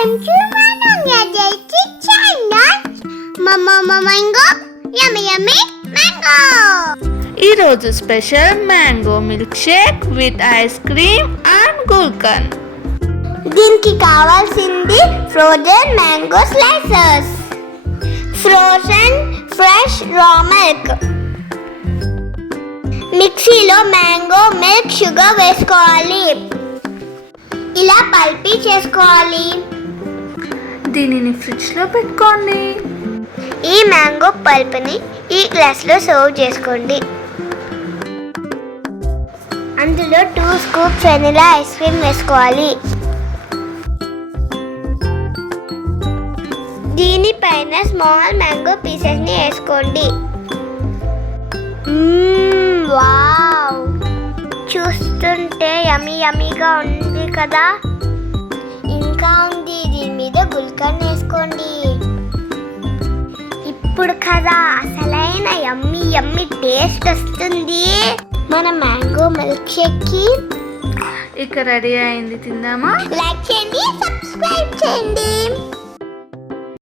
Welcome to Mango Daisy channel. Mama mango, yummy mango. ఈరోజు special mango milk shake with ice cream and gulkand. దీనికి కావాల్సింది frozen mango slices, frozen fresh raw milk. మిక్సీలో mango milk sugar వేసుకోవాలి. ఇలా pulpy చేసుకోవాలి. దీనిని ఫ్రిడ్జ్లో పెట్టుకోండి. ఈ మ్యాంగో పల్ప్ని ఈ గ్లాస్లో సర్వ్ చేసుకోండి. అందులో 2 స్కూప్స్ వెనిలా ఐస్ క్రీమ్ వేసుకోవాలి. దీనిపైన స్మాల్ మ్యాంగో పీసెస్ని వేసుకోండి. వావ్, చూస్తుంటే యమ్మీగా ఉంది కదా. ఇంకా ఉంది, దీని మీద గుల్కన్ వేసుకోండి. ఇప్పుడు కదా అసలైన యమ్మీ టేస్ట్ వస్తుంది. మన మ్యాంగో మిల్క్ షేక్ కి ఇక రెడీ అయింది, తిందామా? లైక్ చేయండి, సబ్స్క్రైబ్ చేయండి.